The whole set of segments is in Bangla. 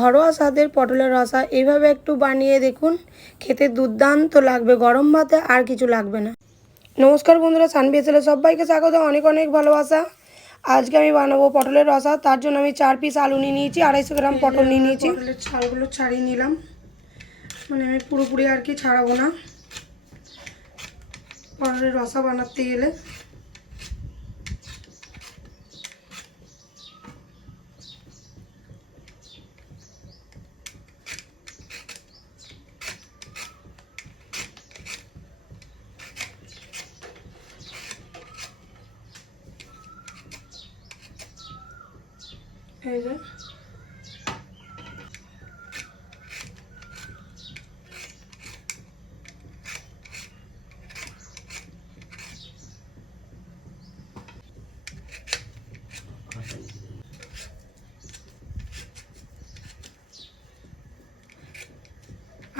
ঘরোয়া স্বাদের পটলের রসা এইভাবে একটু বানিয়ে দেখুন, খেতে দুর্দান্ত লাগবে। গরম ভাতে আর কিছু লাগবে না। নমস্কার বন্ধুরা, সানভি চ্যানেলে সবাইকে স্বাগত, অনেক অনেক ভালোবাসা। আজকে আমি বানাবো পটলের রসা। তার জন্য আমি 4 পিস আলু নিয়ে নিয়েছি, 250 গ্রাম পটল নিয়ে নিয়েছি। পটলের ছালগুলো ছাড়িয়ে নিলাম, মানে আমি পুরোপুরি আর কি ছাড়াবো না পটলের রসা বানাতে গেলে। এই যে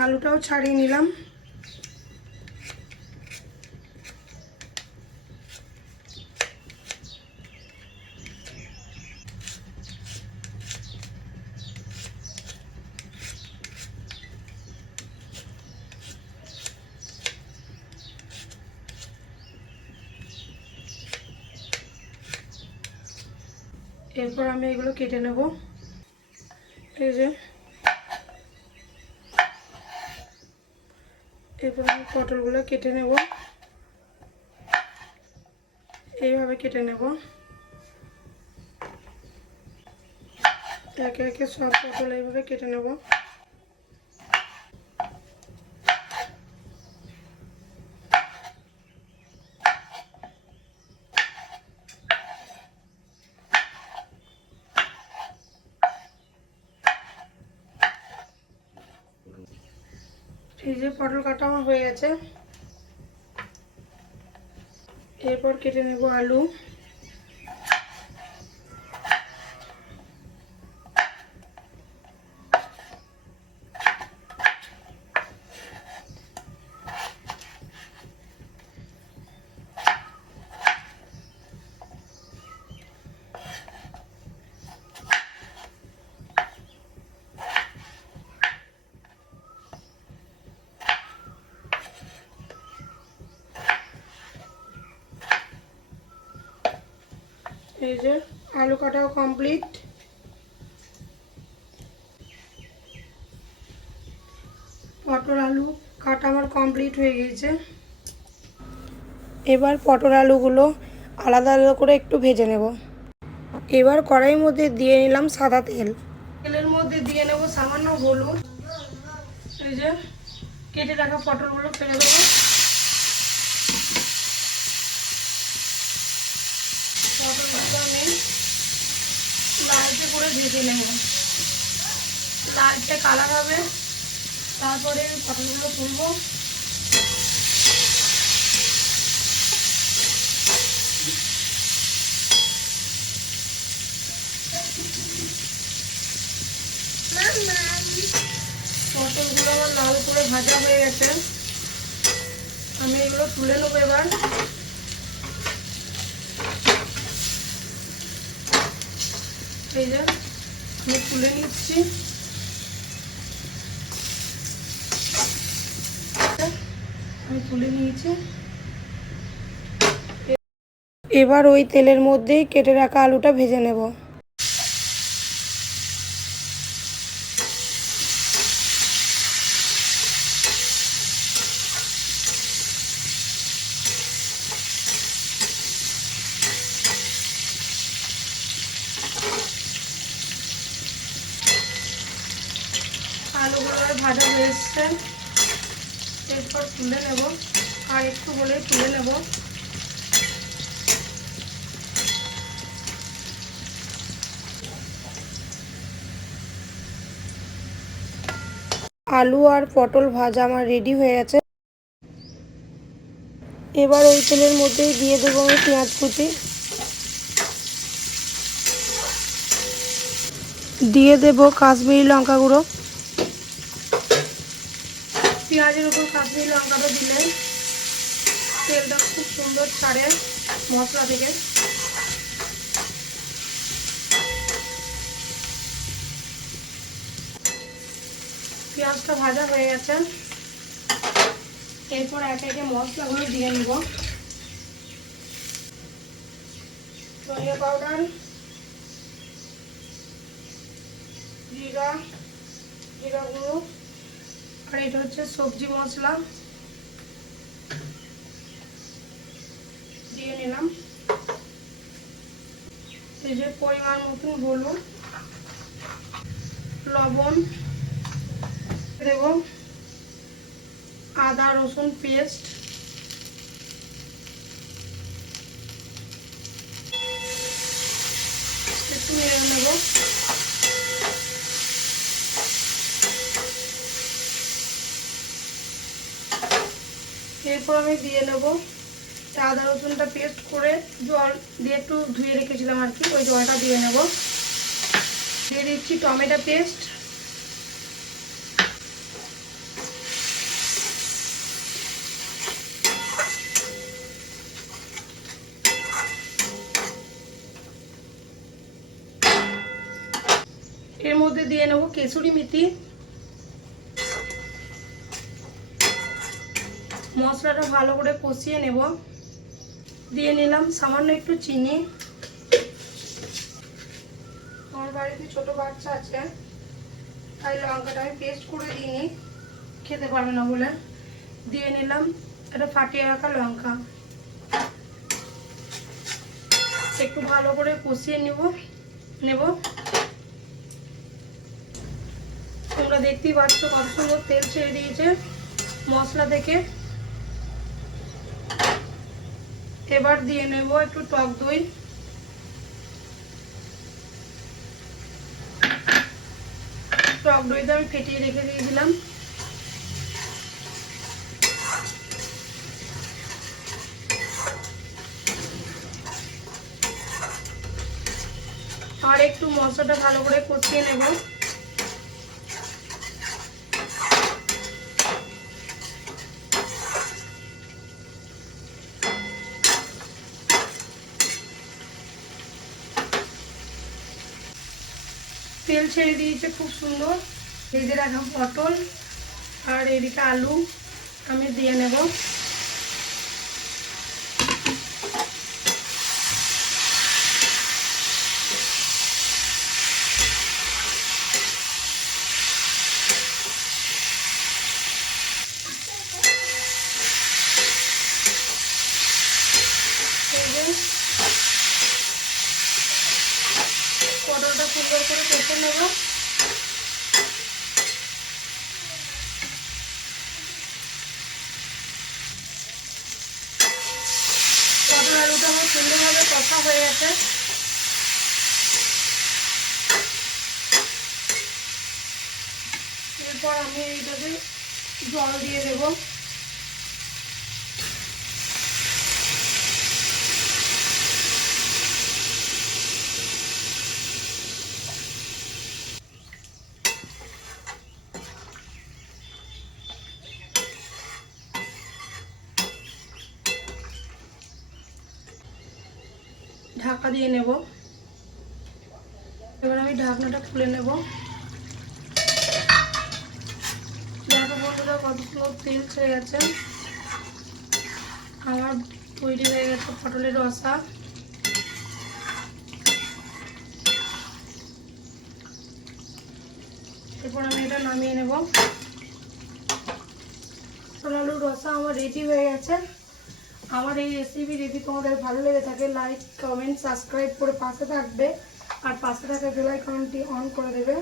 আলুটাও ছাড়িয়ে নিলাম। এরপর আমি এগুলো কেটে নেব। এই যে এরপর আমি পটলগুলো কেটে নেব, এইভাবে কেটে নেব। একে একে সব পটল এইভাবে কেটে নেব। এই যে পটল কাটা আমার হয়ে গেছে। এরপর কেটে নেব আলু। এই যে আলু কাটাও কমপ্লিট। পটল আলু কাটা আমার কমপ্লিট হয়ে গিয়েছে। এবার পটল আলুগুলো আলাদা আলাদা করে একটু ভেজে নেব। এবার কড়াইয়ের মধ্যে দিয়ে নিলাম সাদা তেল। তেলের মধ্যে দিয়ে নেব সামান্য হলুদ। এই যে কেটে রাখা পটলগুলো ফেলে দেবো। পটলগুলো আমি লালচে করে ভেজে নেব, লালচে কালার হবে। তারপরে পটলগুলো তুলবো। পটলগুলো আমার লাল করে ভাজা হয়ে গেছে, আমি এগুলো তুলে নেবো। এবার এই যে আমি তুলে নিচ্ছি। আমি তুলে নিয়েছি। এবার ওই তেলের মধ্যেই কেটে রাখা আলুটা ভেজে নেব। আলুগুলো ভাজা হয়ে এসছে, এরপর তুলে নেব। আর একটু হলেই তুলে নেব। আলু আর পটল ভাজা আমার রেডি হয়ে গেছে। এবার ওই তেলের মধ্যেই দিয়ে দেবো আমি পেঁয়াজ কুচি, দিয়ে দেব কাশ্মীরি লঙ্কা গুঁড়ো। পেঁয়াজের উপর কাশ্মীরি লঙ্কাটা দিলে তেলটা খুব সুন্দর ছাড়ে মশলা থেকে। পেঁয়াজটা ভাজা হয়ে গেছে। এরপর একে একে মশলাগুলো দিয়ে নেব। ধনিয়া পাউডার, জিরা গুঁড়ো, আর এটা হচ্ছে সবজি মশলা দিয়ে নিলাম। এই যে পরিমাণ মতন হলুদ, লবণ দেব, আদা রসুন পেস্ট, একটু নেড়ে নেব। এরপর আমি দিয়ে নেব আদা রসুনটা পেস্ট করে জল দিয়ে একটু ধুয়ে রেখেছিলাম আর কি, ওই জলটা দিয়ে নেব। দিয়ে দিচ্ছি টমেটো পেস্ট, এর মধ্যে দিয়ে নেব কেসুরি মেথি। মশলাটা ভালো করে কষিয়ে নেব। দিয়ে নিলাম সামান্য একটু চিনি। আমার বাড়িতে ছোট বাচ্চা আছে, তাই লঙ্কাটা আমি পেস্ট করে দিইনি, খেতে পারবে না বলে। দিয়ে নিলাম এটা ফাটিয়ে রাখা লঙ্কা। একটু ভালো করে কষিয়ে নেব। তোমরা দেখতেই পাচ্ছ কত সুন্দর তেল ছেড়ে দিয়েছে মশলা থেকে। এবার দিয়ে নেব একটু টক দই। টক দইটা আমি ফেটিয়ে রেখে দিয়েছিলাম। আর একটু মশলাটা ভালো করে কষিয়ে নেব। তেল ছেড়ে দিয়েছে খুব সুন্দর। ভেজে রাখা পটল আর এদিকে আলু আমি দিয়ে নেব। পটলটা সুন্দর করে কষে নেব। পটল আলুটা আমার সুন্দরভাবে কষা হয়ে গেছে। এরপর আমি এইটাতে জল দিয়ে দেব। ঢাকা দিয়ে নেব। এবার আমি ঢাকনাটা খুলে নেব। দেখো বন্ধুরা কত সুন্দর তেল ছেড়ে গেছে। আমার তৈরি হয়ে গেছে পটলের রসা। এরপর আমি এটা নামিয়ে নেব। পটল আলুর রসা আমার রেডি হয়ে গেছে। আমার এই রেসিপি যদি তোমাদের ভালো লেগে থাকে লাইক কমেন্ট সাবস্ক্রাইব করে পাশে থাকবে, আর পাশে থাকা বেল আইকনটি অন করে দেবে।